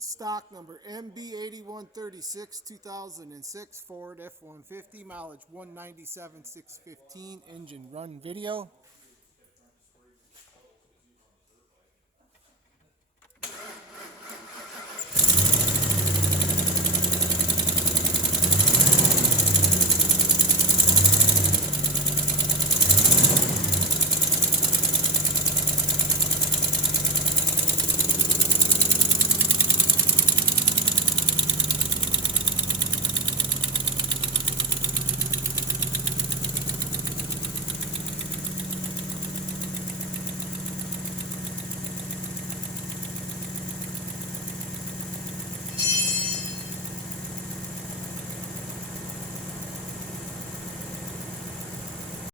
Stock number MB8136 2006 Ford F150, mileage 197,615, engine run video.